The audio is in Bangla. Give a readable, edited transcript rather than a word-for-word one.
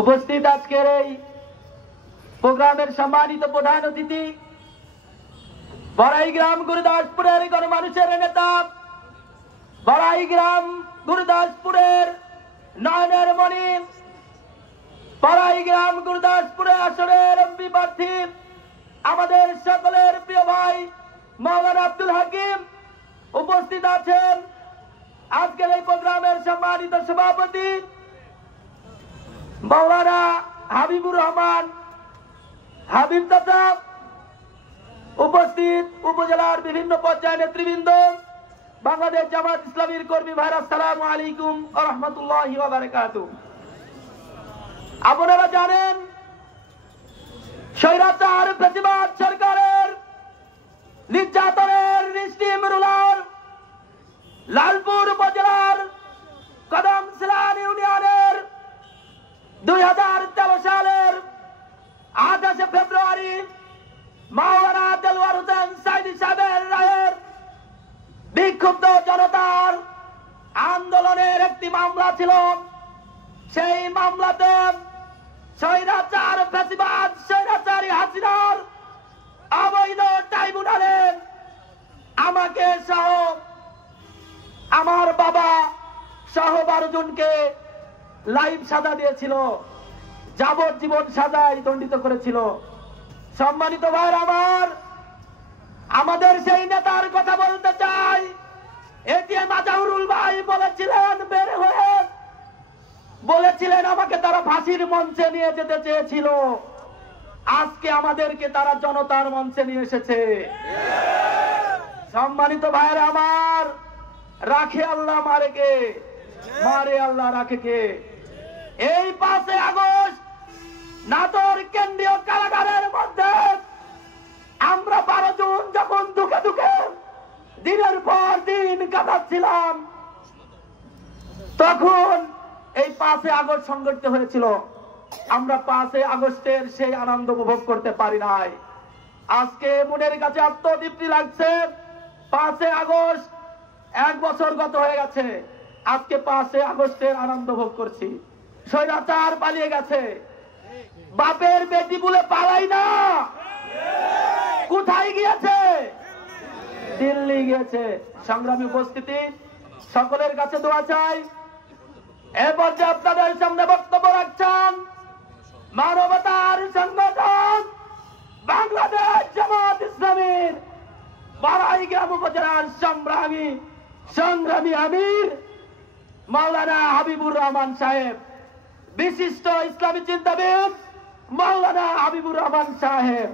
উপস্থিত আজকের এই প্রোগ্রামের সম্মানিত প্রধান অতিথি বড়াইগ্রাম গুরুদাসপুরের গণমানুষের নেতা, বড়াইগ্রাম গুরুদাসপুরের নয়নের মণি, বড়াইগ্রাম গুরুদাসপুরের আসনের এমপি প্রার্থী আমাদের সকলের প্রিয় ভাই মাওলানা আব্দুল হাকিম উপস্থিত আছেন। আজকের এই প্রোগ্রামের সম্মানিত সভাপতি মাওলানা হাবিবুর রহমান হাবিব দাদা, উপস্থিত উপজেলার বিভিন্ন পর্যায়ের নেতৃবৃন্দ, বাংলাদেশ জামাত ইসলামীর কর্মী ভাইরা, আসসালামু আলাইকুম ওয়া রাহমাতুল্লাহি ওয়া বারাকাতুহু। আপনারা জানেন স্বৈরাচার ফ্যাসিবাদ সরকারের নির্যাতনের নিষ্ঠুর রুলার লালপুর উপজেলার কদমশিলান ইউনিয়নের 2013 সালের 28 ফেব্রুয়ারি মাওলানা দেলোয়ার হোসেন সাইদি সাহেবের রায়ের বিক্ষুব্ধ জনতার আন্দোলনের একটি মামলা ছিল। সেই মামলাতে স্বৈরাচার ফ্যাসিবাদ স্বৈরাচারী হাসিনার অবৈধ ট্রাইব্যুনালে আমাকে সহ আমার বাবা সহ 12 জনকে লাইফ সাজা দিয়েছিল, যাবজ্জীবন সাজায় দণ্ডিত করেছিল। সম্মানিত ভাইরা আমার, আমাদের সেই নেতার কথা বলতে চাই। এটিএম আজাউরুল ভাই বলেছিলেন, বের হয়ে বলেছিলেন আমাকে তারা ফাঁসির মঞ্চে নিয়ে যেতে চেয়েছিল। আজকে আমাদেরকে তারা জনতার মঞ্চে নিয়ে এসেছে। সম্মানিত ভাইরা আমার, রাখে আল্লাহ মারে কে, মারে আল্লাহ রাখে কে। এই 5 আগস্ট নাটোর কেন্দ্রীয় কারাগারের মধ্যে আমরা 12 জন যখন দুঃখে দুঃখে দিনের পর দিন কাটাচ্ছিলাম, তখন এই 5 আগস্ট সংগঠিত হয়েছিল। আমরা 5 আগস্টের সেই আনন্দ উপভোগ করতে পারি নাই। আজকে মনের কাছে আত্মতৃপ্তি লাগছে। 5 আগস্ট 1 বছর গত হয়ে গেছে, আজকে 5 আগস্টের আনন্দ ভোগ করছি। স্বৈরাচার পালিয়ে গেছে, বাপের বেটি বলে পালাই না। কোথায় গিয়েছে? দিল্লি গিয়েছে। সংগ্রামী উপস্থিতি, সকলের কাছে দোয়া চাই। এ পর্যায়ে আপনাদের সামনে বক্তব্য রাখছেন মানবতার সংগঠন বাংলাদেশ জামাত ইসলামীর বড়াইগ্রাম উপজেলার সংগ্রামী আমির মাওলানা হাবিবুর রহমান সাহেব, বিশিষ্ট ইসলামী চিন্তাবিদ মাওলানা হাবিবুর রহমান সাহেব।